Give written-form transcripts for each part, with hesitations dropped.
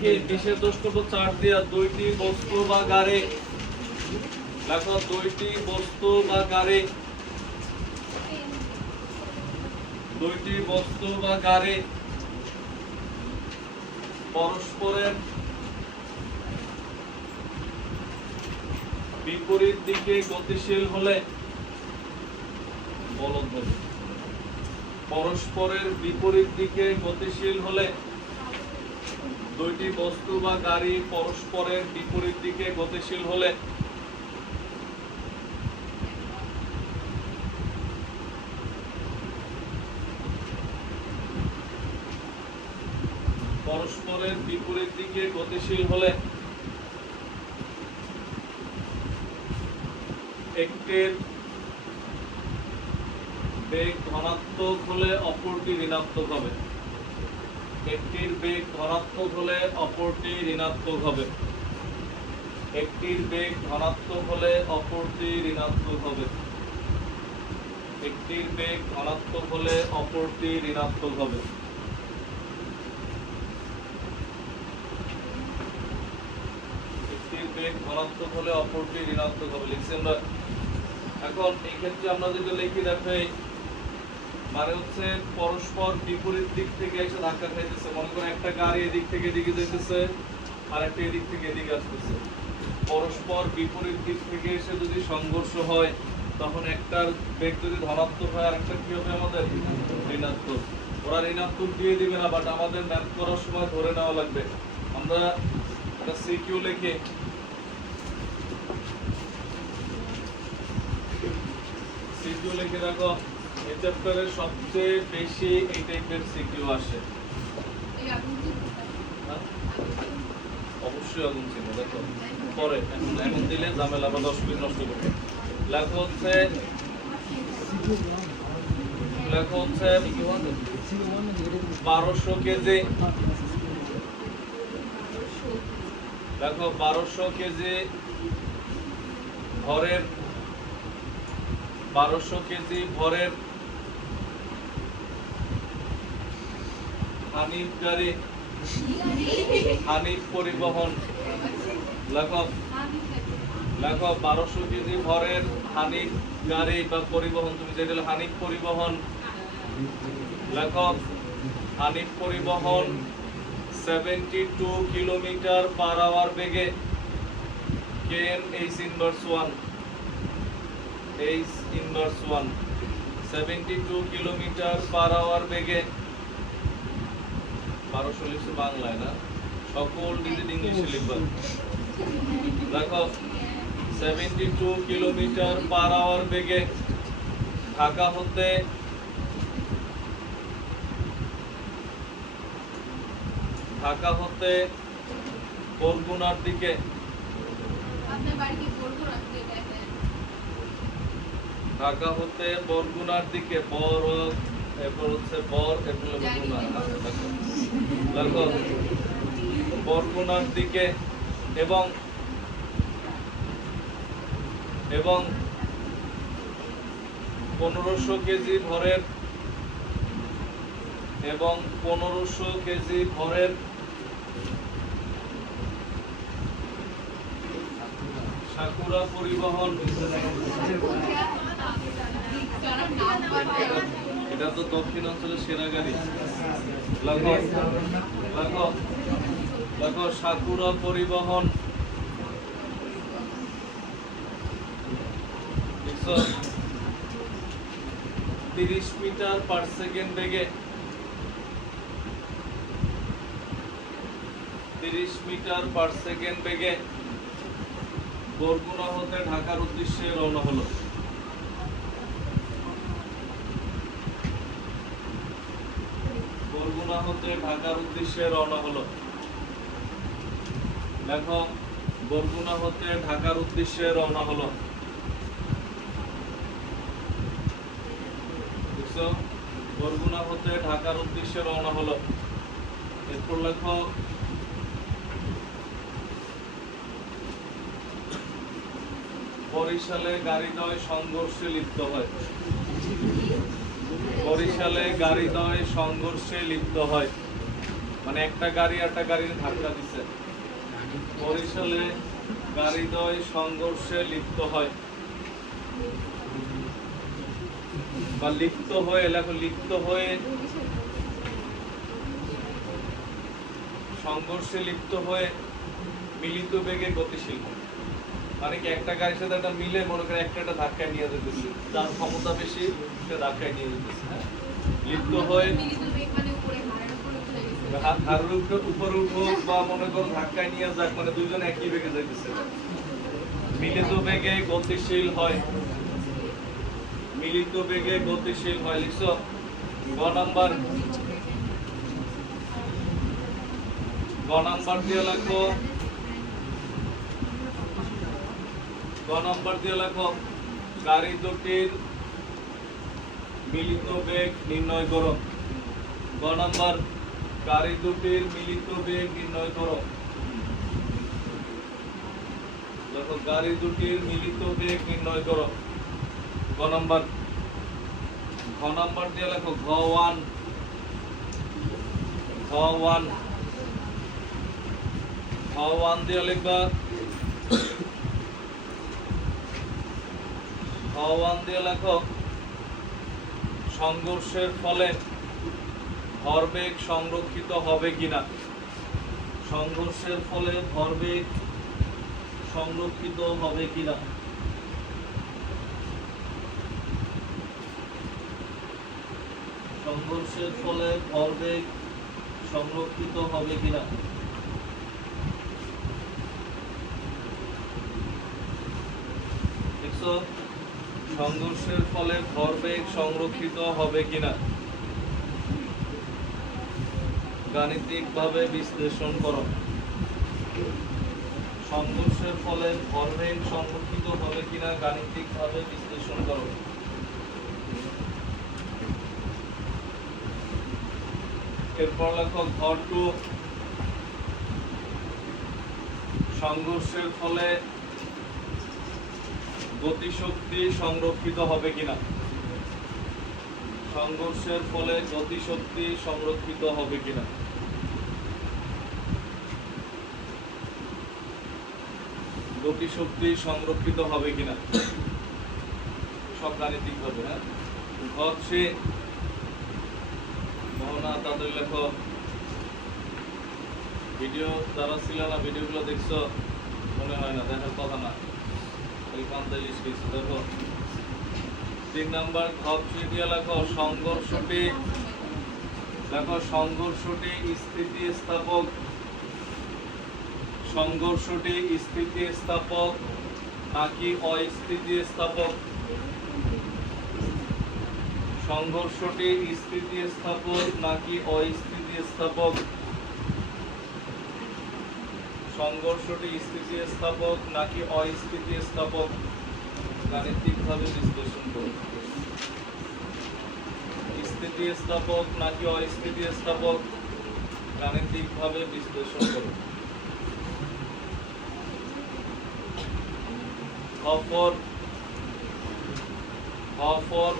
বিশেষ দ্রষ্টব্য চার্ট দিয়া দুইটি বস্তু বা গাড়ি লেখো, দুইটি বস্তু বা গাড়ি, দুইটি বস্তু বা গাড়ি পরস্পরের বিপরীত দিকে গতিশীল হলে বলদ হবে। পরস্পরের বিপরীত দিকে গতিশীল হলে, দুইটি বস্তু বা গাড়ি পরস্পরের বিপরীত দিকে গতিশীল হলে পরস্পরের বিপরীত দিকে গতিশীল হলে একটির বেগ ধনাত্মক হলে অপরটি ঋণাত্মক হবে। একটির বেগ ধনাত্মক হলে অপরটি ঋণাত্মক হবে। একটির বেগ ধনাত্মক হলে অপরটি ঋণাত্মক হবে। একটির বেগ ধনাত্মক হলে অপরটি ঋণাত্মক হবে। একটির বেগ ধনাত্মক হলে অপরটি ঋণাত্মক হবে লিখছি আমরা। এখন এই ক্ষেত্রে আমরা যেটা লিখি দেখো, মানে হচ্ছে পরস্পর বিপরীত দিক থেকে এসে ধাক্কা খাইতেছে। মনে করো একটা গাড়ি এদিক থেকে এদিকে যেতেছে আর একটা এদিক থেকে এদিকে আসতেছে। পরস্পর বিপরীত দিক থেকে এসে যদি সংঘর্ষ হয় তখন একটার বেগ যদি ধনাত্মক হয় আর একটা কি হবে আমাদের ঋণাত্মক। ওরা ঋণাত্মক দিয়ে দিবে না, বাট আমাদের ম্যাথ করার সময় ধরে নেওয়া লাগবে। আমরা একটা সিকিউ লিখে রাখো। এই চ্যাপ্টারে সবচেয়ে বেশি এই টাইপের সিকিউ আসে। অবশ্যই আগুন ছিল দেখো পরে, এখন দিলে ঝামেলা বা 10 মিনিট নষ্ট করবে। লেখা হচ্ছে 1200 কেজি। দেখো 1200 কেজি ভরের 1200 কেজি ভরের হানিফ গাড়ি, হানিফ পরিবহন। লেখো 1200 কেজি ভরের হানিফ গাড়ি বা পরিবহন, তুমি যেটা হানিফ পরিবহন লেখো। Hanif Paribahan 72 kilometre per hour বেগে kn h inverse 1 h inverse 1 72 kilometre per hour বেগে। 1200 লিখছো বাংলায় না, সকল ডিজিট ইংলিশে লিখবা। দেখো 72 কিলোমিটার পার আওয়ার বেগে ঢাকা হতে বরগুনার দিকে, ঢাকা হতে বরগুনার দিকে, বর এরপর হচ্ছে বর, এরপর বরগুনা। দেখো বরগুনার দিকে এবং 1500 কেজি ভরের সাকুরা পরিবহন। এটা তো দক্ষিণ অঞ্চলের সেরা গাড়ি। দেখো সাকুরা পরিবহন 30 মিটার পার সেকেন্ড বেগে, 30 মিটার পার সেকেন্ড বেগে বরগুনা হতে ঢাকার উদ্দেশ্যে রওনা হলো। বরগুনা হতে ঢাকার উদ্দেশ্যে রওনা হলো। দেখো বরগুনা হতে ঢাকার উদ্দেশ্যে রওনা হলো। দেখছো বরগুনা হতে ঢাকার উদ্দেশ্যে রওনা হলো। এরপর লেখো বরিশালে গাড়িদ্বয় সংঘর্ষে লিপ্ত হয়। বরিশালে গাড়িদ্বয় সংঘর্ষে লিপ্ত হয়। মানে একটা গাড়ি একটা গাড়ির ধাক্কা দিচ্ছে। বরিশালে গাড়িদ্বয় সংঘর্ষে লিপ্ত হয় বা লিপ্ত হয়ে, লেখো লিপ্ত হয়ে, সংঘর্ষে লিপ্ত হয়ে মিলিত বেগে গতিশীল হয়। মানে কি একটা গাড়ির সাথে একটা মিলে মনে করে একটা ধাক্কায় নিয়ে যেতেছে, যার ক্ষমতা বেশি সে ধাক্কায় নিয়ে যেতেছে। হ্যাঁ, লিপ্ত হয়ে হাড়ের উপরে উঠুক বা মনে করো ধাক্কায় নিয়ে যাক, মানে দুইজন একই বেগে যাইতেছে। মিলিত বেগে গতিশীল হয়, মিলিত বেগে গতিশীল হয়। লিখছো গ নাম্বার, গ নাম্বার দিয়ে লেখো, গ নাম্বার দিয়ে লেখো গাড়ি দুটির মিলিত বেগ নির্ণয় করো। গ নাম্বার, গাড়ি দুটির মিলিত বেগ নির্ণয় করো। দেখো গাড়ি দুটির মিলিত বেগ নির্ণয় করো। গ নাম্বার। ঘ নাম্বার দিয়ে লেখো ঘ1, ঘ1, ঘ1 দিয়ে লিখবা, ঘ1 দিয়ে লেখো সংঘর্ষের ফলে ভরবেগ সংরক্ষিত হবে কিনা। সংঘর্ষের ফলে ভরবেগ সংরক্ষিত হবে কিনা। সংঘর্ষের ফলে ভরবেগ সংরক্ষিত হবে কিনা। দেখছো, সংঘর্ষের ফলে ভরবেগ সংরক্ষিত হবে কিনা। গাণিতিকভাবে বিশ্লেষণ করো। সংঘর্ষের ফলে ভরবেগ সংরক্ষিত হবে কিনা গাণিতিকভাবে বিশ্লেষণ করো। এরপর লেখো ঘ2, সংঘর্ষের ফলে গতিশক্তি সংরক্ষিত হবে কিনা। সংঘর্ষের ফলে গতিশক্তি সংরক্ষিত হবে কিনা। গতিশক্তি সংরক্ষিত হবে কিনা, সব গাণিতিক হবে। হ্যাঁ, ঘ3, মোহনা তাদের লেখো ভিডিও যারা ছিল না, ভিডিওগুলো দেখছো মনে হয় না, দেখার কথা না, ওই 45 কিছু দেখো। 3 নাম্বার ঘ3 দিয়ে লেখো সংঘর্ষটি, লেখো সংঘর্ষটি স্থিতিস্থাপক, সংঘর্ষটি স্থিতিস্থাপক নাকি অস্থিতিস্থাপক। সংঘর্ষটি স্থিতিস্থাপক নাকি অস্থিতিস্থাপক। সংঘর্ষটি স্থিতিস্থাপক নাকি অস্থিতিস্থাপক গাণিতিকভাবে বিশ্লেষণ করুন। স্থিতিস্থাপক নাকি অস্থিতিস্থাপক গাণিতিকভাবে বিশ্লেষণ করুন। ঘ4, ঘ4,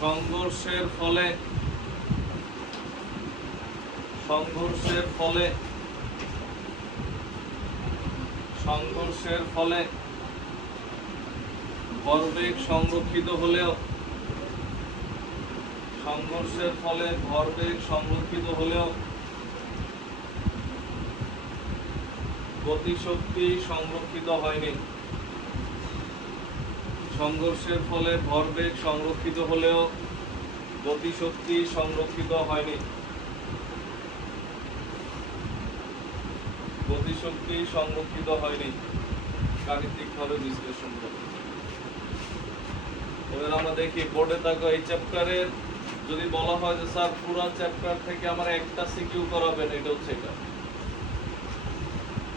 সংঘর্ষের ফলে, সংঘর্ষের ফলে, সংঘর্ষের ফলে ভরবেগ সংরক্ষিত হলেও, সংঘর্ষের ফলে ভরবেগ সংরক্ষিত হলেও গতিশক্তি সংরক্ষিত হয়নি। সংঘর্ষের ফলে ভরবেগ সংরক্ষিত হলেও গতিশক্তি সংরক্ষিত হয়নি। গতিশক্তি সংরক্ষিত হয়নি গাণিতিকভাবে বিশ্লেষণ করে। এবার আমরা দেখি বোর্ডে থাকা এই চ্যাপ্টারের যদি বলা হয় যে স্যার পুরো চ্যাপ্টার থেকে আমার একটা সিকিউ করাবেন, এটা হচ্ছে এটা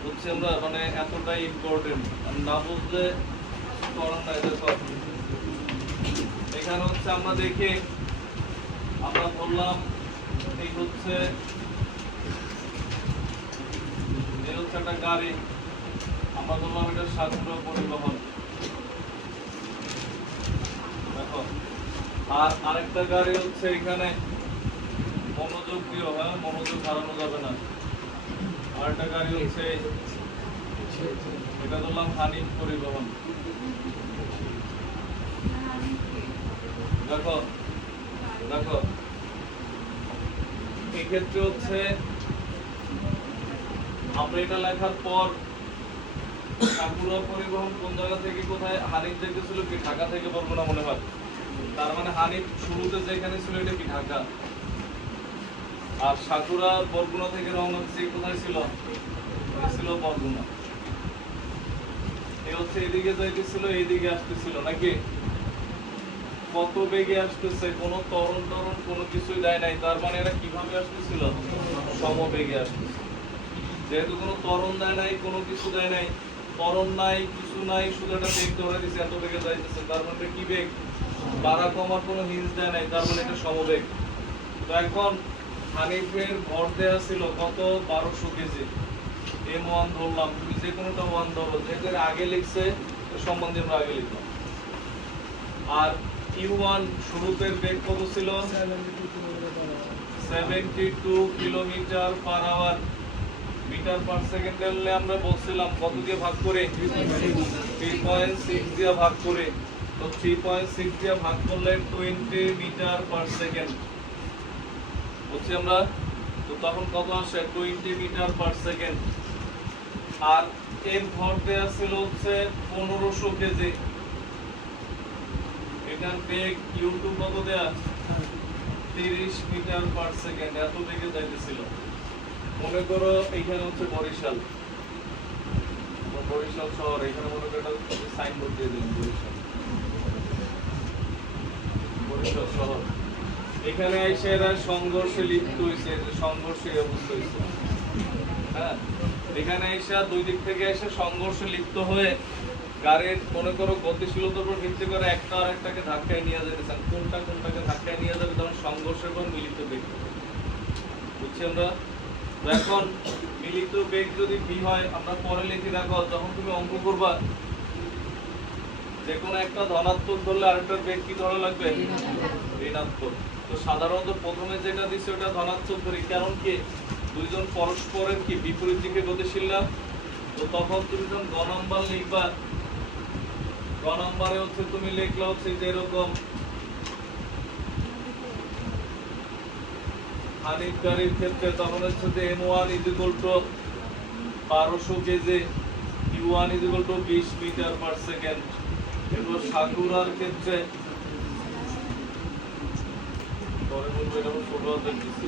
হচ্ছে আমরা মানে এতটাই ইম্পর্টেন্ট, না বুঝলে করার নাই। দেখো এখানে হচ্ছে আমরা দেখি, আমরা বললাম এই হচ্ছে একটা গাড়ি, আমরা বললাম এটা সাধারণ পরিবহন। দেখো আর আরেকটা গাড়ি হচ্ছে এখানে মনোযোগ দিও, হ্যাঁ মনোযোগ হারানো যাবে না। আরেকটা গাড়ি হচ্ছে এটা ধরলাম হানিফ পরিবহন। দেখো দেখো এক্ষেত্রে হচ্ছে আমরা এটা লেখার পর সাকুরা পরিবহন কোন জায়গা থেকে কোথায় হানিফ দেখতেছিল কি ঢাকা থেকে বরগুনা মনে হয়। তার মানে হানিফ শুরুতে যেখানে ছিল এটা কি ঢাকা, আর সাকুরা বরগুনা থেকে রওনা হচ্ছে কোথায় ছিল, ছিল বরগুনা। এই হচ্ছে এদিকে যাইতেছিল এইদিকে আসতেছিল নাকি। কত বেগে আসতেছে, কোনো তরণ কোনো কিছুই দেয় নাই, তার মানে এরা কিভাবে আসতেছিল, সমবেগে আসতেছে। যেহেতু কোনো ত্বরণ দেয় নাই, কোনো কিছু দেয় নাই, ত্বরণ নাই কিছু নাই, শুধু একটা বেগ ধরে দিচ্ছে এত বেগে যাইতেছে, তার মানে কি বেগ, বাড়া কমার কোনো হিন্স দেয় নাই, তার মানে এটা সমবেগ। তো এখন হানিফের ভর দেয়া ছিল কত, 1200 কেজি। M1 ধরলাম, তুমি যে কোনোটা 1 ধরো, যেটা আগে লিখছে সম্বন্ধে আমরা আগে লিখলাম। আর U1 শুরুতের বেগ কত ছিল, 72 kilometre per hour. Metre per second হলে আমরা বলছিলাম কত দিয়ে ভাগ করে, 3.6 দিয়ে ভাগ করে। তো 3.6 দিয়ে ভাগ করলে 20 মিটার পার সেকেন্ড হচ্ছে আমরা। তো তখন কত আসে, 20 মিটার পার সেকেন্ড। আর এর ভর দেয়া ছিল হচ্ছে 1500 কেজি। এটার বেগ U2 কত দেয়া, 30 মিটার পার সেকেন্ড, এত বেগে যাইতেছিল। মনে করো এইখানে হচ্ছে বরিশাল, বরিশাল শহর, এখানে মনে করো একটা সাইনবোর্ড দিয়ে দিলাম বরিশাল, বরিশাল শহর। এখানে এসে এরা সংঘর্ষে লিপ্ত হয়েছে, সংঘর্ষে অবস্থা হয়েছে। হ্যাঁ, এখানে এসে দুই দিক থেকে এসে সংঘর্ষে লিপ্ত হয়ে গাড়ির মনে করো গতিশীলতার উপর ভিত্তি করে একটা আর একটাকে ধাক্কায় নিয়ে যেতেছেন, কোনটাকে ধাক্কায় নিয়ে যাবে, তখন সংঘর্ষের পর মিলিত বেগ, বুঝছি আমরা। এখন মিলিত বেগ যদি ভি হয়, আমরা পরে লিখি, দেখো যখন তুমি অঙ্ক করবা যে কোনো একটা ধনাত্মক ধরলে আরেকটার বেগ কি ধরা লাগবে, ঋণাত্মক। তো সাধারণত প্রথমে যেটা দিচ্ছে ওটা ধনাত্মক ধরি, কারণ কি দুইজন পরস্পরের কি বিপরীত দিকে গতিশীল না। তো তখন তুমি যখন গ নাম্বার লিখবা, গ নাম্বারে হচ্ছে তুমি লিখলে হচ্ছে যে এরকম হানিফ গাড়ির ক্ষেত্রে তখন হচ্ছে যে M1 1200 KG, U1 20 metre per second. এরপর সাকুরার ক্ষেত্রে পরে বলবো, এটা ছোট হাতের দিচ্ছি।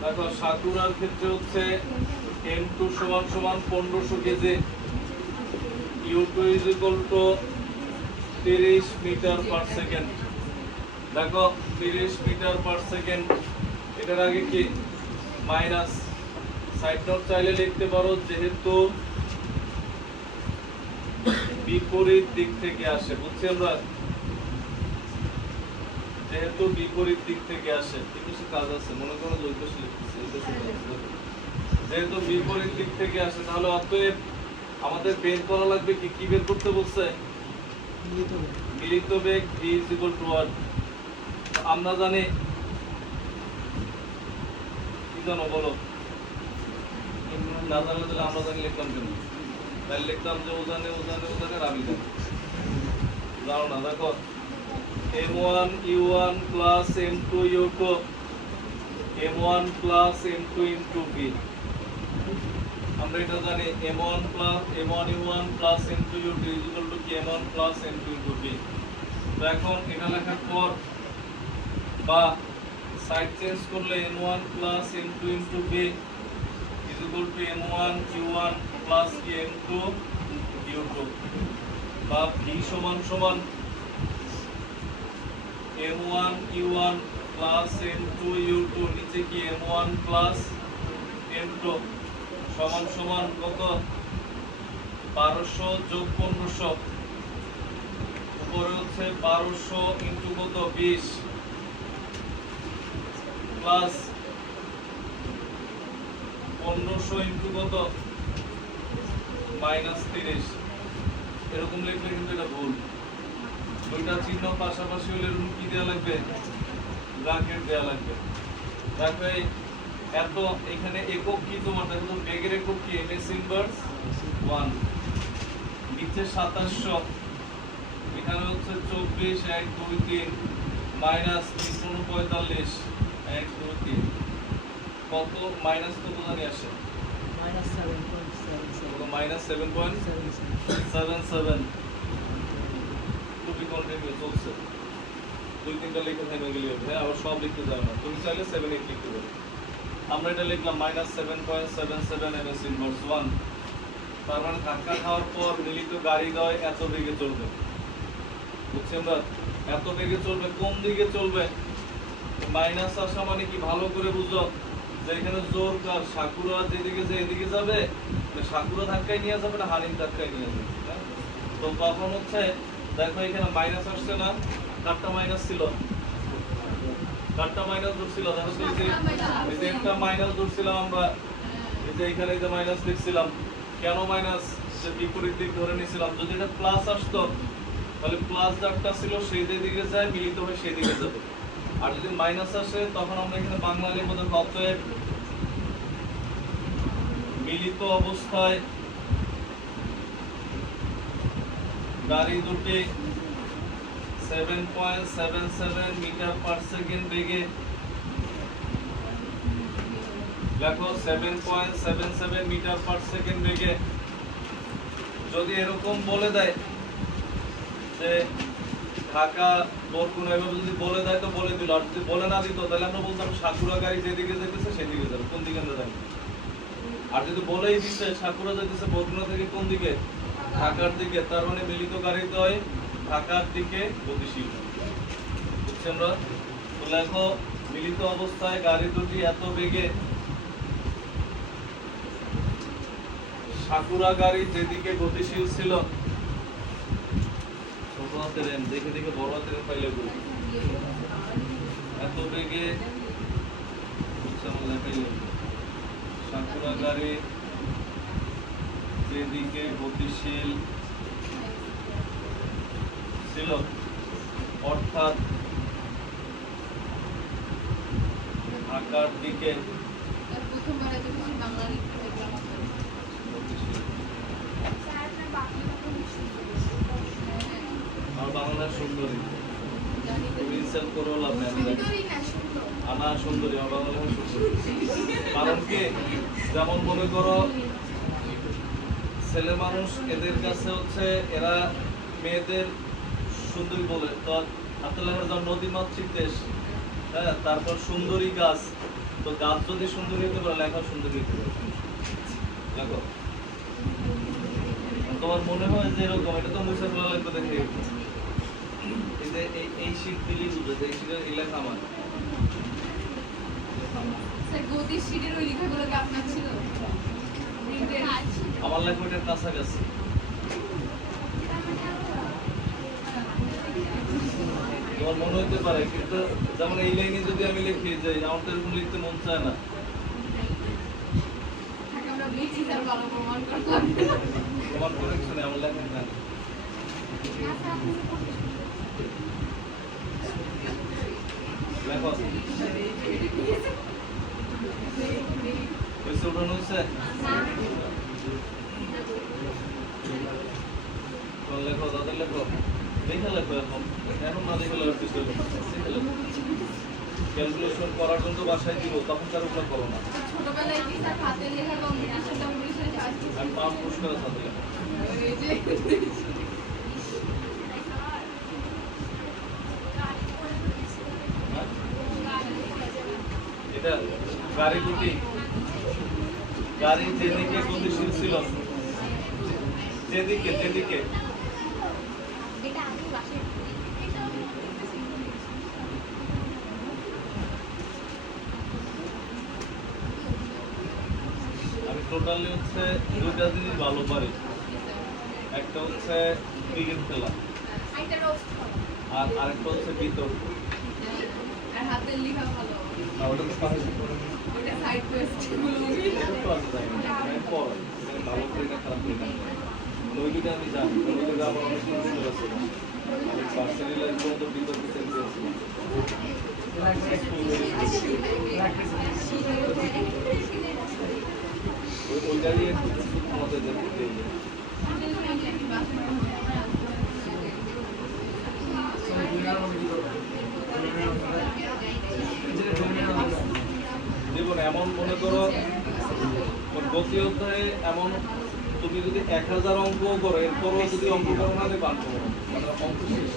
দেখো সাকুরার ক্ষেত্রে হচ্ছে M2 সমান 1500 KG, U2 30 metre per second. দেখো 30 মিটার পার সেকেন্ড, এটার আগে কি মাইনাস, সাইড নোট চাইলে লিখতে পারো, যেহেতু বিপরীত দিক থেকে আসে, বুঝছি আমরা, যেহেতু বিপরীত দিক থেকে আসে, কিন্তু সে কাজ আছে, মনে করো যেহেতু বিপরীত দিক থেকে আসে, তাহলে অতএব আমাদের বের করা লাগবে কি, কি বের করতে বলছে, মিলিত বেগ v = 1। আমরা জানি কি জানো বলো, না জানলে তাহলে আমরা জানি লিখলাম কেন, তাহলে লিখতাম যে ওজানে রাবি জানো না। দেখো M1 U1 plus M2 U2, M1 plus M2 into V। আমরা এটা জানি M1 U1 plus M2 U2 is equal to M1 plus M2 into V। তো এখন এটা লেখার পর বা সাইড চেঞ্জ করলে M1 plus M2 into V is equal to M1 U1 plus M2 U2, বা V সমান M1 U1 plus M2 U2 নিচে কি M1 plus M2 সমান কত, 1200 যোগ 1500, উপরে হচ্ছে 1200 ইনটু কত 20 প্লাস 1500 ইনটু কত -30। এরকম লিখলে কিন্তু এটা ভুল, দুইটা চিহ্ন পাশাপাশি হলে এরকম কি দেওয়া লাগবে, ব্র্যাকেট দেওয়া লাগবে। দেখো এত এখানে একক কি তোমার দেখো বেগের একক কি ms ইনভার্স 1 নিচে 2700 এখানে হচ্ছে 24 1 2 3 মাইনাস 345 1 2 3 কত মাইনাস কত জানি আসে মাইনাস 7.77 টু বি কন্টিনিউ চলছে। দুই তিনটা লিখে থেমে গেলে হবে, আবার সব লিখতে যাবে না, তুমি চাইলে 7 8 লিখতে পারো। আমরা এটা লিখলাম মাইনাস 7.77 ms ইনভার্স 1, তার মানে ধাক্কা খাওয়ার পর মিলিত গাড়ি দয় এত বেগে চলবে, বুঝছেন না? এত বেগে চলবে, কোন দিকে চলবে? মাইনাস আসা মানে কি ভালো করে বুঝো, যে এখানে জোর কার সাকুরা যেদিকে যে এদিকে যাবে, সাকুরা ধাক্কায় নিয়ে যাবে না হানির ধাক্কায় নিয়ে যাবে। তো তখন হচ্ছে দেখো এখানে মাইনাস আসছে না, কারটা মাইনাস ছিল, কারটা মাইনাস ধরছিল, দেখো এই যে একটা মাইনাস ধরছিলাম আমরা, এই যে এখানে যে মাইনাস লিখছিলাম, কেন মাইনাস? যে বিপরীত দিক ধরে নিয়েছিলাম, যদি এটা প্লাস আসতো তাহলে প্লাস যারটা ছিল সেই দিকে যায়, মিলিত হয়ে সেই দিকে যাবে। আর যদি মাইনাস আসে তখন আমরা এখানে বাংলা লিখব অতএব মিলিত অবস্থায় গাড়ি দুটি 7.77 মিটার পার সেকেন্ড বেগে, দেখো 7.77 মিটার পার সেকেন্ড বেগে যদি এরকম বলে দেয় যে ঢাকা বরগুনা, এভাবে যদি বলে দেয় তো বলে দিল, আর যদি বলে না দিত তাহলে আমরা বলতাম সাকুরা গাড়ি যেদিকে যেতেছে সেদিকে যাবে, কোন দিকে আমরা যাই। আর যদি বলেই দিচ্ছে সাকুরা যেতেছে বরগুনা থেকে কোন দিকে, ঢাকার দিকে, তার মানে মিলিত গাড়ি দয় ঢাকার দিকে গতিশীল, বুঝছেন না? তো লেখো মিলিত অবস্থায় গাড়ি দুটি এত বেগে, সাকুরা গাড়ি যেদিকে গতিশীল ছিল, ছোট হাতের এম দেখে দেখে বড় হাতের এম পাইলে বলি, এত বেগে সাকুরা গাড়ি যেদিকে গতিশীল ছিল, অর্থাৎ ঢাকার দিকে আর বাংলা সুন্দরী, তুমি ইনসাল্ট করো লাভ নেই, আনা সুন্দরী, আমার বাংলা সুন্দরী। কারণ কি, যেমন মনে করো ছেলে মানুষ, এদের কাছে হচ্ছে এরা মেয়েদের সুন্দরী বলে, তো আপনার যেমন নদীমাতৃক দেশ, হ্যাঁ, তারপর সুন্দরী গাছ, তো গাছ যদি সুন্দরী হতে পারে লেখা সুন্দরী হতে পারে। দেখো তোমার মনে হয় যে এরকম, এটা তো মুছে ফেলা লাগবে, দেখে এই যে এই শীট দিলেই বুঝবে যে এই শীটের এই লেখা আমার। আমার লেখা ওইটার কাছাকাছি, তোমার মনে হতে পারে, কিন্তু যেমন এই লাইনে যদি আমি লিখি যে আমার তো এরকম লিখতে মন চায় না, তোমার কারেকশনে আমার লেখা না। লেখো উঠানো হয়েছে, লেখো তাদের লেখো, দেখে লেখো, এখন এখন না দেখে লেখার চেষ্টা করো, ক্যালকুলেশন করার জন্য বাসায় দিব, তখন তার উপর করো না। আমি পাম পুরস্কার সাথে লেখা, এটা গাড়ি দুটি, গাড়ি যেদিকে গতিশীল ছিল, যেদিকে যেদিকে আমি টোটালি হচ্ছে দুইটা জিনিস ভালো পারি, একটা হচ্ছে ক্রিকেট খেলা, আর আরেকটা হচ্ছে বিতর্ক। হাতের লেখা ভালো, ওটা তো পাহাড় ওটা সাইড কোয়েস্ট গুলো ভালো করি না, খারাপ করি না, ওইদিকে আমি জানি, ওইদিকে আমার অনেক সুন্দর আছে, আমি পার্সোনালি লাইফ পর্যন্ত বিতর্ক সেন্স আছে। ওইটা দিয়ে আমাদের দেখতে দেখুন, এমন মনে করো গতি অধ্যায়ে এমন তুমি যদি 1000 অঙ্ক করো, এরপরও যদি অঙ্ক করো না পারবো মানে অঙ্ক শেষ।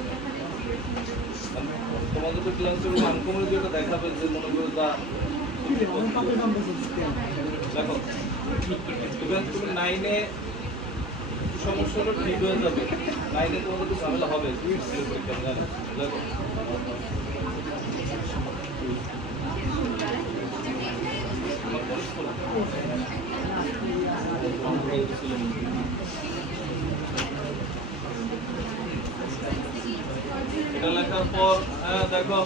তোমাদের তো ক্লাস অঙ্ক মনে যেটা দেখাবে যে মনে করো তা দেখো এবার তুমি 9-এ সমস্যা হলো ঠিক হয়ে যাবে, 9-এ তোমাদের একটু ঝামেলা হবে। দেখো এটা লেখার পর দেখো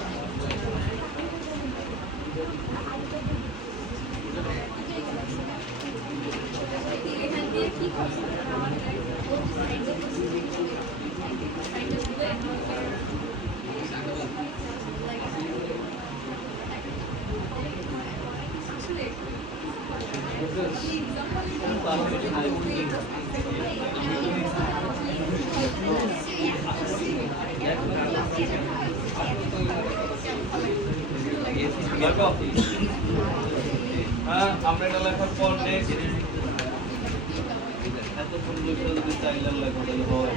দেখো আমরা এটা লেখার পর নেক্সট এতক্ষণ বসে যদি চাইলাম লেখা তাহলে হয়।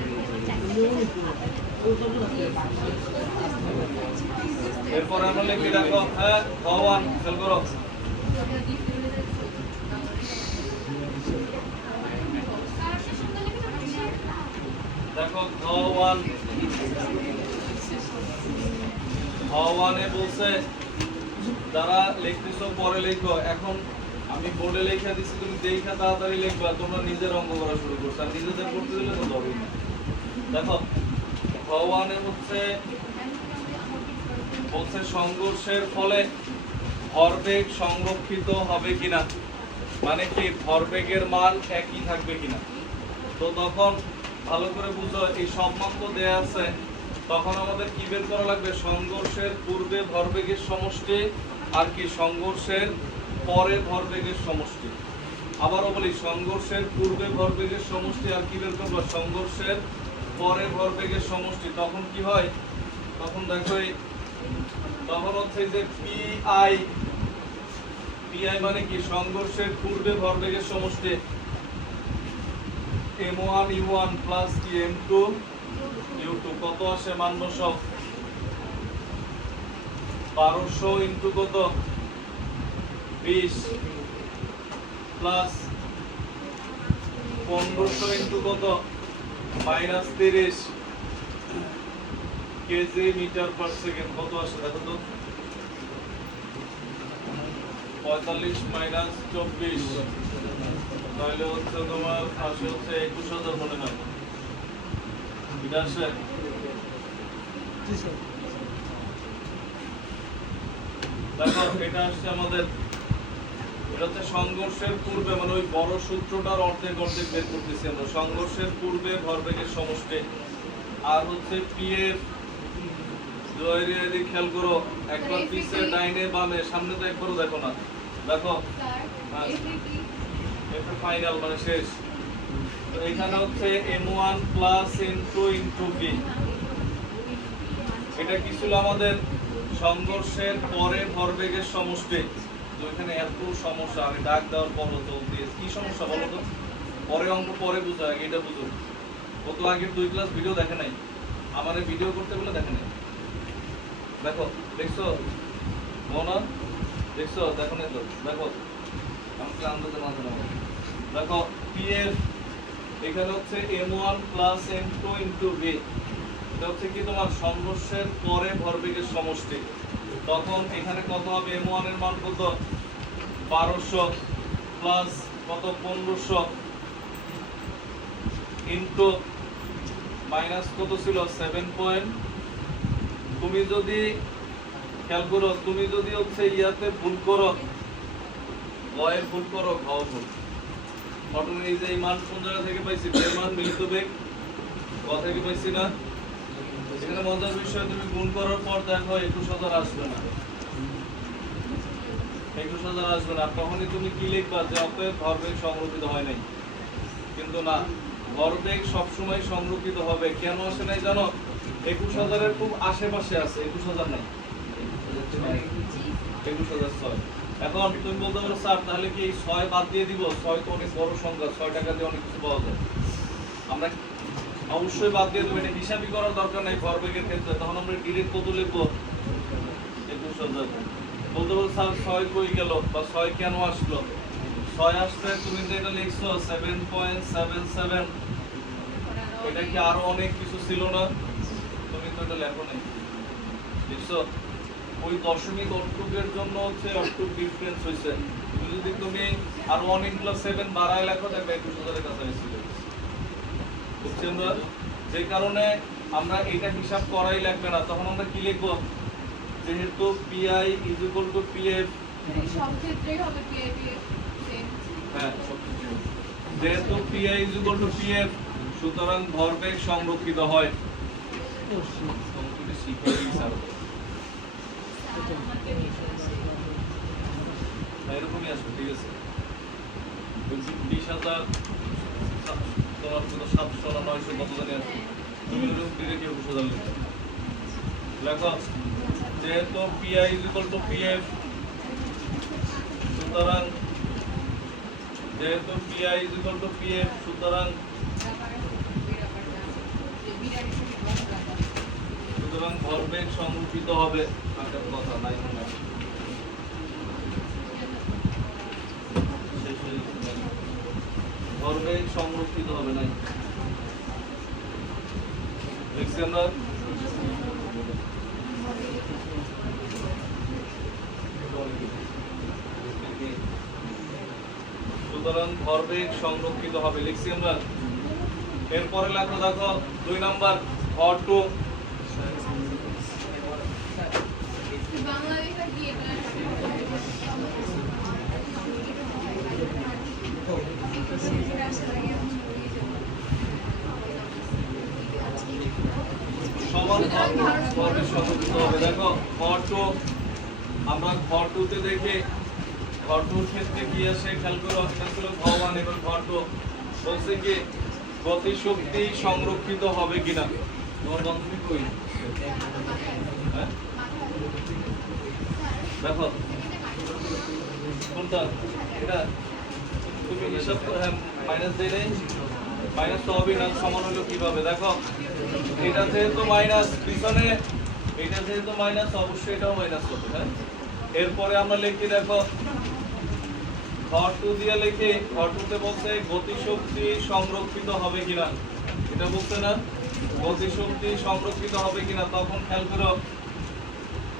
এরপর আমরা লিখি দেখো ভগবান খেল করো দেখো ভগবানে বলছে যারা লিখতেছো পরে লেখো। এখন আমি বোর্ডে লেখা দিচ্ছি, তুমি দেখা তাড়াতাড়ি লিখবা, তোমরা নিজের অঙ্ক করা শুরু করছো, আর নিজেদের করতে দিলে তো হবে না। দেখো ভগবানে বলছে সংঘর্ষের ফলে ভরবেগ সংরক্ষিত হবে কিনা, মানে কি ভরবেগের মান একই থাকবে কিনা। তো তখন ভালো করে বুঝো, এই সব মান তো দেয়া আছে, তখন আমাদের কি বের করা লাগবে? সংঘর্ষের পূর্বে ভরবেগের সমষ্টি আর কি সংঘর্ষের পরে ভরবেগের সমষ্টি। আবারও বলি, সংঘর্ষের পূর্বে ভরবেগের সমষ্টি আর কি বের করবো? সংঘর্ষের পরে ভরবেগের সমষ্টি। তখন কি হয়? তখন দেখো তখন হচ্ছে যে পিআই মানে কি সংঘর্ষের পূর্বে ভরবেগের সমষ্টি m1 u1 প্লাস কি m2 u2 কত আসে মান বসাও 1200 ইনটু কত 20 প্লাস 1500 ইনটু কত -30 কেজি মিটার পার সেকেন্ড কত আসে দেখো তো 45 মাইনাস 24 তাহলে হচ্ছে তোমার আসে হচ্ছে 21000 মনে হয় এটা আসে দেখো এটা আসছে আমাদের এটা হচ্ছে সংঘর্ষের পূর্বে মানে ওই বড় সূত্রটার অর্ধেক বের করতেছি আমরা সংঘর্ষের পূর্বে ভরবেগের সমষ্টি আর হচ্ছে পিএফ খেয়াল করো একবার পিছে ডাইনে বামে সামনে তো একবারও দেখো না দেখো এটা ফাইনাল মানে শেষ তো এখানে হচ্ছে m1 plus m2 into b এটা কি ছিল আমাদের সংঘর্ষের পরে ভরবেগের সমষ্টি তো এখানে এত সমস্যা আমি ডাক দেওয়ার পর তো কি সমস্যা বলো তো পরে অঙ্ক পরে বুঝো আগে এটা বুঝো ও তো আগের 2 ক্লাস ভিডিও দেখে নাই আমারে ভিডিও করতে বলে দেখে নাই দেখো দেখছো মনে দেখছো দেখো না তো দেখো আমি ক্লান্ততে মাঝে না দেখো পিএফ এখানে হচ্ছে m1 plus m2 into b এটা হচ্ছে কি তোমার সংঘর্ষের পরে ভরবেগের সমষ্টি তখন এখানে কত হবে m1 এর মান কত 1200 প্লাস কত 1500 ইনটু মাইনাস কত ছিল 7 তুমি যদি খেয়াল করো তুমি যদি হচ্ছে ইয়াতে ভুল করো গয়ে ভুল করো ঘও ভুল অটোমেটিক এই যে মান কোন জায়গা থেকে পাইছি এর মান মিলিত বেগ গ থেকে পাইছি না এখানে মজার বিষয় তুমি গুণ করার পর দেখো 21,000 আসবে না, 21,000 আসবে না। তখনই তুমি কি লিখবা যে অতএব ভরবেগ সংরক্ষিত হয় নাই, কিন্তু না, ভরবেগ সবসময় সংরক্ষিত হবে। কেন আসে নাই জানো? 21,000 এর খুব আশেপাশে আছে, 21,000 নাই, 21,006। এখন তুমি বলতে পারো স্যার তাহলে কি এই 6 বাদ দিয়ে দিব? 6 তো অনেক বড় সংখ্যা, 6 টাকা দিয়ে অনেক কিছু পাওয়া যায়। আমরা অবশ্যই বাদ দিয়ে দেবো, এটা হিসাবই করার দরকার নাই ভরবেগের ক্ষেত্রে। তখন আমরা ডিরেক্ট কত লিখবো? 21,000। বলতে পারো স্যার 6 কই গেল বা 6 কেন আসলো? 6 আসলে তুমি যে এটা লিখছো 7.77, এটা কি আরো অনেক কিছু ছিল না? তুমি তো এটা লেখো নাই, বুঝছো? ওই দশমিক অটুকের জন্য হচ্ছে অটুক ডিফারেন্স হয়েছে। যদি তুমি আরো অনেকগুলো 7 বাড়ায় লেখো দেখবে 21,000 এর কাছাকাছি চলে গেছে। বুঝছেন না? যে কারণে আমরা এটা হিসাব করাই লাগবে না। তখন আমরা কি লিখবো? যেহেতু PI is equal to PF, সব ক্ষেত্রেই হবে PIPF সেম। হ্যাঁ যেহেতু PI is equal to PF, সুতরাং ভরবেগ সংরক্ষিত হয়। এরকমই আসবে, ঠিক আছে? 20,000 তোমার কত 700 না 900 কত জানি আছে, তুমি ডিরেক্ট 21,000 লিখো। লেখো যেহেতু PI is equal to PF, সুতরাং যেহেতু PI is equal to PF, সুতরাং ভরবেগ সংরক্ষিত হবে। একটা কথা নাই মনে হয়। ভরবেগ সংরক্ষিত হবে নাই, দেখছি আমরা। সুতরাং ভরবেগ সংরক্ষিত হবে লিখছি আমরা। এরপরে লেখো, দেখো 2 নাম্বার ভর2। বাংলা লেখা কি এটা? সমান ভরবেগ সংরক্ষিত হবে। দেখো ভর2, আমরা ভর2তে দেখি ভর2 ক্ষেত্রে কি আসে খেয়াল করো। এটা ছিল ভর1, এবার ভর2 বলছে কি গতিশক্তি সংরক্ষিত হবে কিনা। তোমার বন্ধনী কই? হ্যাঁ দেখো কোনটা এটা তুমি হিসাব করে, হ্যাঁ মাইনাস দিয়ে নেই, মাইনাস তো হবে না, সমান হলো কিভাবে? দেখো এটা যেহেতু মাইনাস পিছনে, এটা যেহেতু মাইনাস অবশ্যই এটাও মাইনাস হবে। হ্যাঁ এরপরে আমরা লিখি, দেখো ভর2 দিয়ে লিখি, ভর2তে বলছে গতিশক্তি সংরক্ষিত হবে কিনা, এটা বলছে না গতিশক্তি সংরক্ষিত হবে কিনা। তখন খেয়াল করো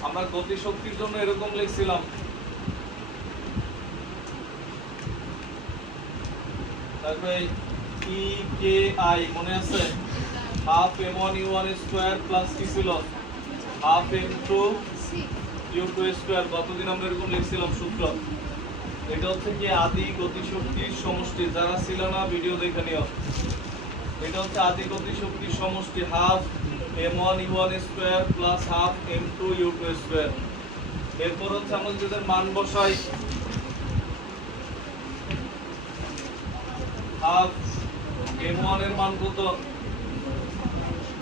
আমরা গতিশক্তির জন্য এরকম লিখছিলাম, তারপরে EKI মনে আছে, হাফ m1u1 স্কয়ার প্লাস কি ছিল হাফ m2u2 স্কয়ার। কতদিন আমরা এরকম লিখছিলাম সূত্র। এটা হচ্ছে কি আদি গতিশক্তির সমষ্টি, যারা ছিল না ভিডিও দেখে নিও। এটা হচ্ছে আদি গতিশক্তির সমষ্টি half m1u1 square plus half m2u2 square. এরপর হচ্ছে আমরা যদি মান বসাই, হাফ m1 এর মান কত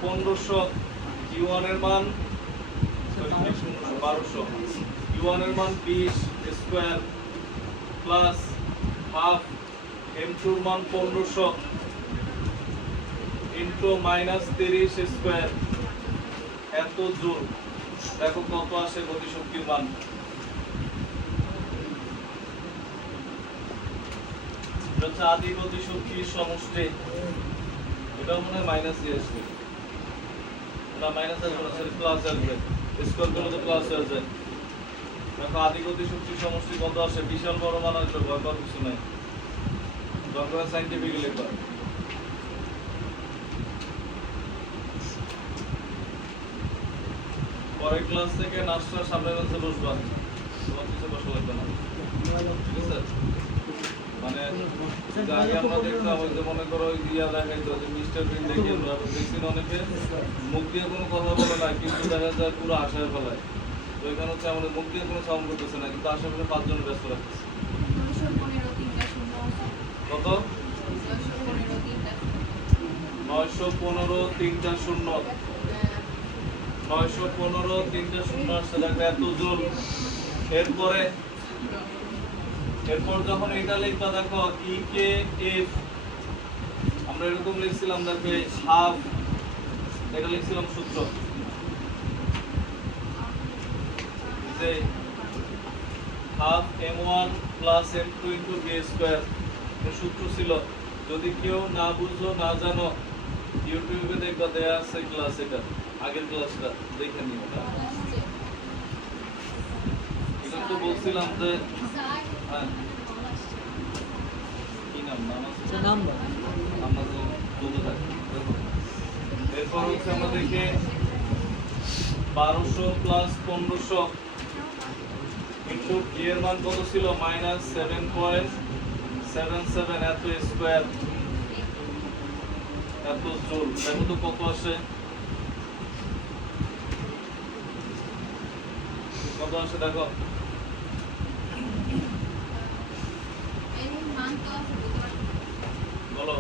1500, u1 এর মান 1200, u1 এর মান 20 স্কয়ার প্লাস হাফ m2 এর মান 1500 ইনটু মাইনাস 30 স্কয়ার, এত জুল। দেখো কত আসে গতিশক্তির মান। হচ্ছে আদি গতিশক্তির সমষ্টি, এটা মনে হয় মাইনাস দিয়ে আসবে না, মাইনাস আসবে না, সরি প্লাস আসবে, স্কয়ার করলে তো প্লাস আসবে। দেখো আদি গতিশক্তির সমষ্টি কত আসে, বিশাল বড় মান আসবে, ভয় পাওয়ার কিছু নাই, দরকার সাইন্টিফিক্যালি লিখবা। পরের ক্লাস থেকে নাস্তার সামনে বেঞ্চে বসবা, তোমার কিছু বসা লাগবে না, ঠিক আছে? মানে যে আগে আমরা দেখতাম ওই যে মনে করো ওই দিয়া দেখাইতো যে মিস্টার বিন দেখি আমরা দেখছি না অনেকে মুখ দিয়ে কোনো কথা বলে না কিন্তু দেখা যায় পুরো আশায় ফেলায়। তো এখানে হচ্ছে আমাদের মুখ দিয়ে কোনো সাউন্ড করতেছে না কিন্তু আশেপাশে 5 জন ব্যস্ত রাখতেছে। 915 3টা শূন্য কত 915 3টা শূন্য আসছে দেখো এত জোর। এরপর যখন এটা লিখবা দেখো ই কে এফ আমরা এরকম লিখছিলাম দেখো হাফ এটা লিখছিলাম সূত্র যে half m1 plus m2 into b square এর সূত্র ছিল। যদি কেউ না বুঝো না জানো ইউটিউবে দেখবা দেয়া আছে ক্লাস, এটা আগের ক্লাসটা দেখে নিও। এটা তো বলছিলাম যে হ্যাঁ কি নাম আমাদের বলতে থাকি। এরপর হচ্ছে আমাদেরকে 1200 প্লাস 1500 ইনটু জি এর মান কত ছিল -7.77 এত স্কয়ার এত জুল। দেখো তো কত আসে, কত আসে দেখো বলো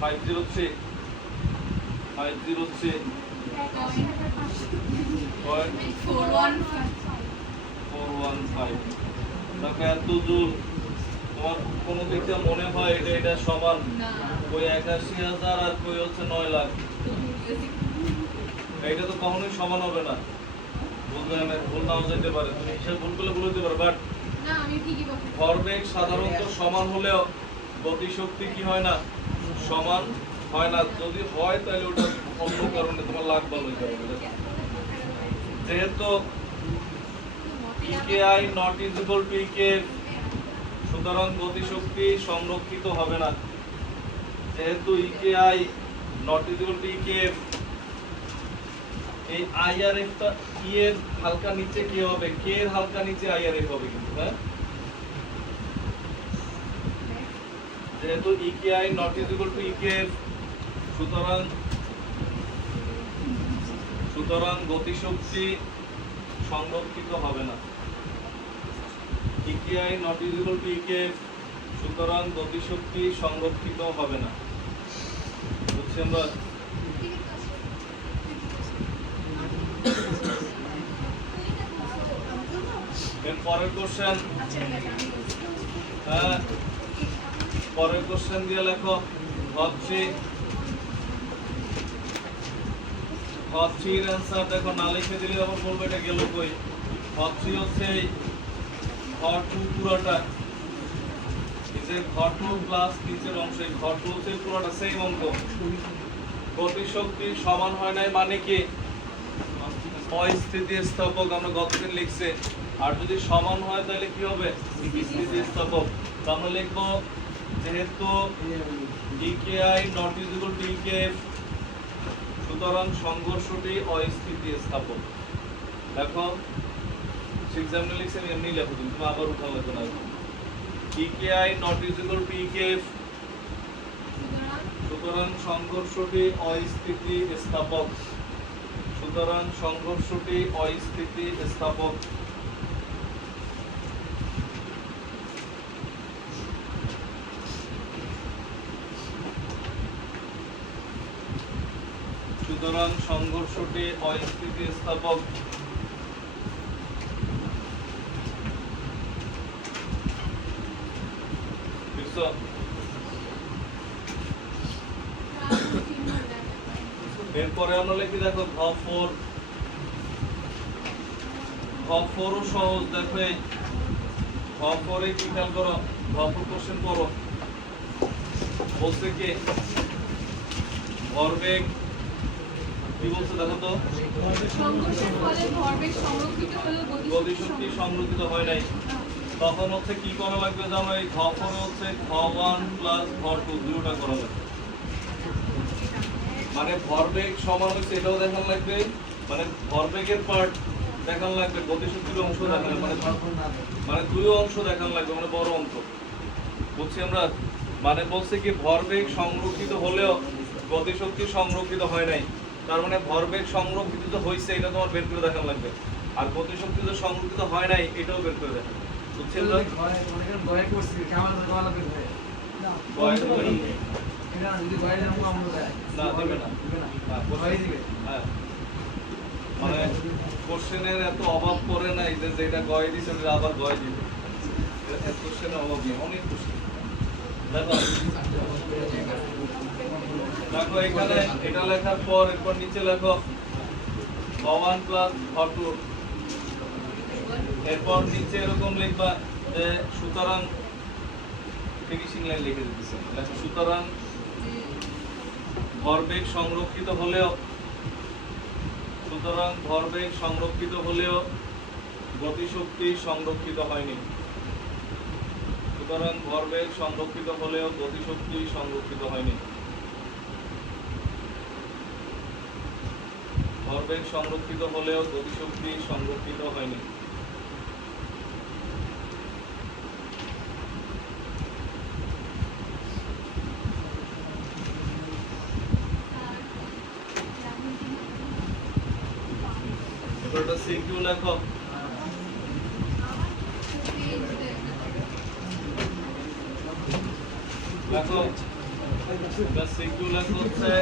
503 415 দেখো এত জুল। তোমার কোনো দিকটা মনে হয় এটা সমান ওই 81,000 আর কই হচ্ছে 9 লাখ, এইটা তো কখনোই সমান হবে না। বলতে আমি ভুল নাও যেতে পারে, তুমি হিসাব ভুল করলে ভুল হতে পারে, বাট ভরবেগ সাধারণত সমান হলেও গতিশক্তি কি হয় না সমান হয় না। যদি হয় তাহলে ওটা অন্য কারণে তোমার লাখ ভালো হইতে হবে। যেহেতু EKI not equal to EKF সুতরাং গতিশক্তি সংরক্ষিত হবে না। যেহেতু EKI not equal to EKF এই IRF টা E এর হালকা নিচে কি হবে, K এর হালকা নিচে IRF হবে কিন্তু হ্যাঁ। যেহেতু EKI not equal to EKF সুতরাং গতিশক্তি সংরক্ষিত হবে না। EKI not equal to EKF সুতরাং গতিশক্তি সংরক্ষিত হবে না। বুঝছি আমরা? এর পরের কোশ্চেন, হ্যাঁ পরের কোশ্চেন দিয়ে লেখো ভাবছি এর অ্যান্সার দেখো না লিখে দিলে আবার বলবো এটা গেল কই। ভাবছি হচ্ছে ঘর টু পুরোটা এই যে ঘর টু প্লাস নিচের অংশ, এই ঘর টু হচ্ছে পুরোটা সেম অঙ্ক। গতিশক্তি সমান হয় নাই মানে কি অস্থিতিস্থাপক আমরা গতদিন লিখছি, আর যদি সমান হয় তাহলে কি হবে স্থিতিস্থাপক। তো আমরা লিখবো যেহেতু EKI not equal to EKF সুতরাং সংঘর্ষটি অস্থিতিস্থাপক। দেখো এক্সাম্পল লিখছি আমি এমনি লেখো, তুমি আবার উঠানো লাগবে না। EKI not equal to EKF সুতরাং সংঘর্ষটি অস্থিতিস্থাপক। সুতরাং সংঘর্ষটি অস্থিতিস্থাপক। সুতরাং সংঘর্ষটি অস্থিতিস্থাপক। বুঝছো? এরপরে আমরা লিখি দেখো ঘ4 ও সহজ। দেখো এই ঘ4 এ কি খেয়াল করো, ঘ4 কোশ্চেন করো বলছে কি ভরবেগ কি বলছে দেখো তো, সংঘর্ষের ফলে ভরবেগ সংরক্ষিত হলেও গতিশক্তি সংরক্ষিত হয় নাই। তখন হচ্ছে কি করা লাগবে জানো, এই ঘ4 হচ্ছে ঘ1 প্লাস ঘ2 দুটোটা করা লাগবে। মানে ভরবেগ সমান হচ্ছে এটাও দেখানো লাগবে, মানে ভরবেগের পার্ট দেখান লাগবে, গতিশক্তির অংশ দেখান মানে দুই অংশ দেখান লাগবে, মানে বড় অঙ্ক বুঝছি আমরা। মানে বলছে কি ভরবেগ সংরক্ষিত হলেও গতিশক্তি সংরক্ষিত হয় নাই, তার মানে ভরবেগ সংরক্ষিত তো হয়েছে এটা তোমার বের করে দেখান লাগবে, আর গতিশক্তি তো সংরক্ষিত হয় নাই এটাও বের করে দেখান, বুঝছি আমরা। না দিবে না, হ্যাঁ মানে কোশ্চেনের এত অভাব করে নাই যে যেটা গয় দিছে ওটা আবার গয় দিবে, কোশ্চেনের অভাব নেই, অনেক কোশ্চেন। দেখো দেখো এখানে এটা লেখার পর এরপর নিচে লেখো v1 প্লাস v2, এরপর নিচে এরকম লিখবা যে সুতরাং ফিনিশিং লাইন লিখে দিতেছে, লেখো সুতরাং ভরবেগ সংরক্ষিত হলেও গতিশক্তি সংরক্ষিত হয়নি, সুতরাং ভরবেগ সংরক্ষিত হলেও গতিশক্তি সংরক্ষিত হয়নি, ভরবেগ সংরক্ষিত হলেও গতিশক্তি সংরক্ষিত হয়নি। এবার এটা সিকিউ লেখো, লেখো এটা সিকিউ লেখো হচ্ছে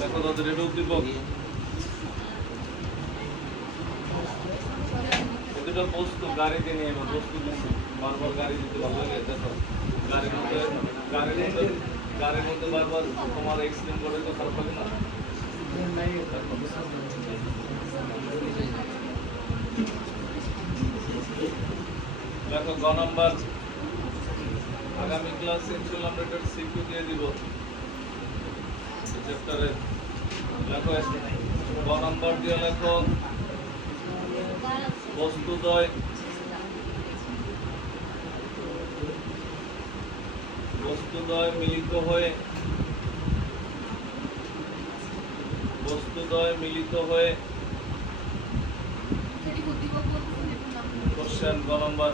লেখো তাদের এটা উদ্দীপক, এটা বস্তু গাড়িতে নিয়ে বস্তু দিচ্ছি, বারবার গাড়ি দিতে ভালো লাগে। দেখো গাড়ির মধ্যে বারবার তোমার এক্সিডেন্ট করে তো খারাপ লাগে না। দেখো গ নাম্বার, আগামী ক্লাসে ইনশাআল্লাহ আমরা এটা সিকিউ দিয়ে দিব চ্যাপ্টারে। লেখো গ নাম্বার দিয়ে লেখো বস্তুদ্বয় মিলিত হয়ে কোশ্চেন গ নম্বর,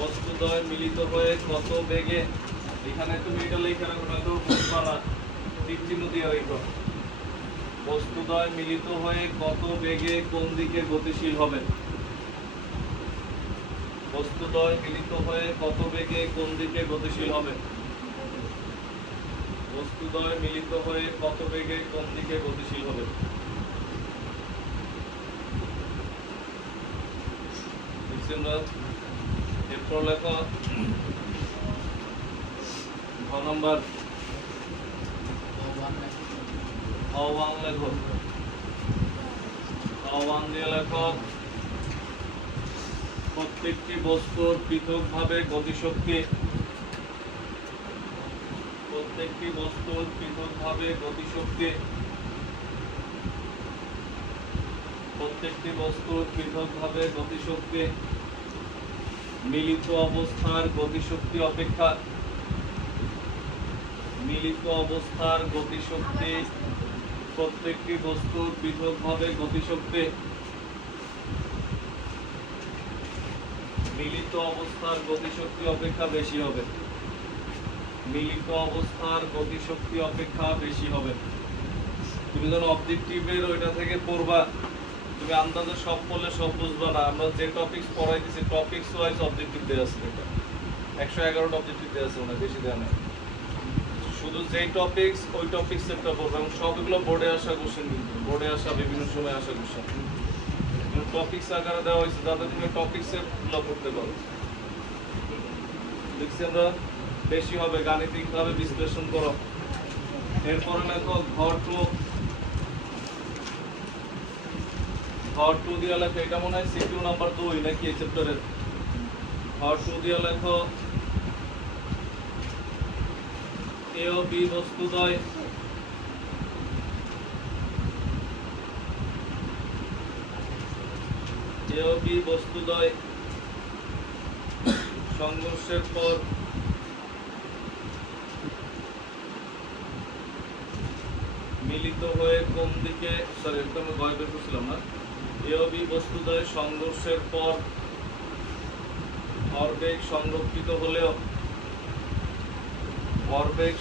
বস্তুদ্বয় মিলিত হয়ে কত বেগে, এখানে তুমি এটা লিখে রাখো না তো বুঝবা না, তীর চিহ্ন দিয়ে রাখো। বস্তুদ্বয় মিলিত হয়ে কত বেগে কোন দিকে গতিশীল হবে, বস্তুদ্বয় মিলিত হয়ে কত বেগে কোন দিকে গতিশীল হবে, বস্তুদ্বয় মিলিত হয়ে কত বেগে কোন দিকে গতিশীল হবে। এরপর লেখো ঘ নম্বর, খ1 লেখো, খ1 দিয়ে লেখো প্রত্যেকটি বস্তুর পৃথকভাবে গতিশক্তি, প্রত্যেকটি বস্তুর পৃথকভাবে গতিশক্তি, প্রত্যেকটি বস্তুর পৃথকভাবে গতিশক্তি মিলিত অবস্থার গতিশক্তি অপেক্ষা, মিলিত অবস্থার গতিশক্তি, প্রত্যেকটি বস্তুর পৃথকভাবে গতিশক্তি মিলিত অবস্থার গতিশক্তি অপেক্ষা বেশি হবে, মিলিত অবস্থার গতিশক্তি অপেক্ষা বেশি হবে। তুমি যখন অবজেক্টিভের ওইটা থেকে পড়বা, তুমি আন্দাজে সব পড়লে সব বুঝবা না। আমরা যে টপিকস পড়াই দিছি টপিকস ওয়াইজ অবজেক্টিভ দেওয়া আছে, এটা 111টা অবজেক্টিভ দেওয়া আছে, মানে বেশি দেওয়া নেই। শুধু যেই টপিকস ওই টপিকস একটা পড়বে, এবং সবগুলো বোর্ডে আসা কোশ্চেন, কিন্তু বোর্ডে আসা বিভিন্ন সময় আসা কোশ্চেন টপিকস আকারে দেওয়া হয়েছে, যাতে তুমি টপিকসের গুলো করতে পারো। লিখছি আমরা বেশি হবে, গাণিতিকভাবে বিশ্লেষণ করো। এরপরে লেখো ঘর টু দিয়ে লেখো, এটা মনে হয় সিকিউ নাম্বার 2 নাকি এই চ্যাপ্টারের। ঘর 2 দিয়ে লেখো এ ও বি বস্তুদ্বয় সংঘর্ষের পর মিলিত হয়ে কোন দিকে, সরি এটা আমি ভয় বের করছিলাম না। এ ও বি বস্তুদ্বয় সংঘর্ষের পর ভরবেগ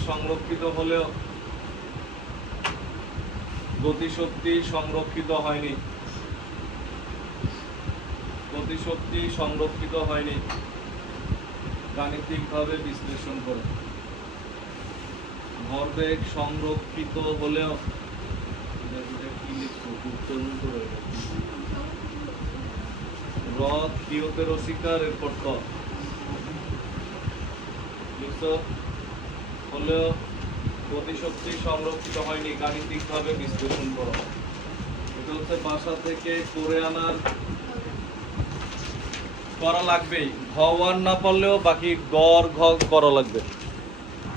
সংরক্ষিত হলেও গতিশক্তি সংরক্ষিত হয়নি। গাণিতিকভাবে বিশ্লেষণ করে ভরবেগ সংরক্ষিত হলেও, কি লিখছো উচ্চারণ করে, রথ কিয়তের অস্বীকার, এরপর ক লিখছো হলেও গতিশক্তি সংরক্ষিত হয়নি, গাণিতিকভাবে বিশ্লেষণ করো। এটা হচ্ছে বাসা থেকে করে আনার করা লাগবেই, ঘ ওয়ান না পারলেও বাকি গড় ঘ করা লাগবে।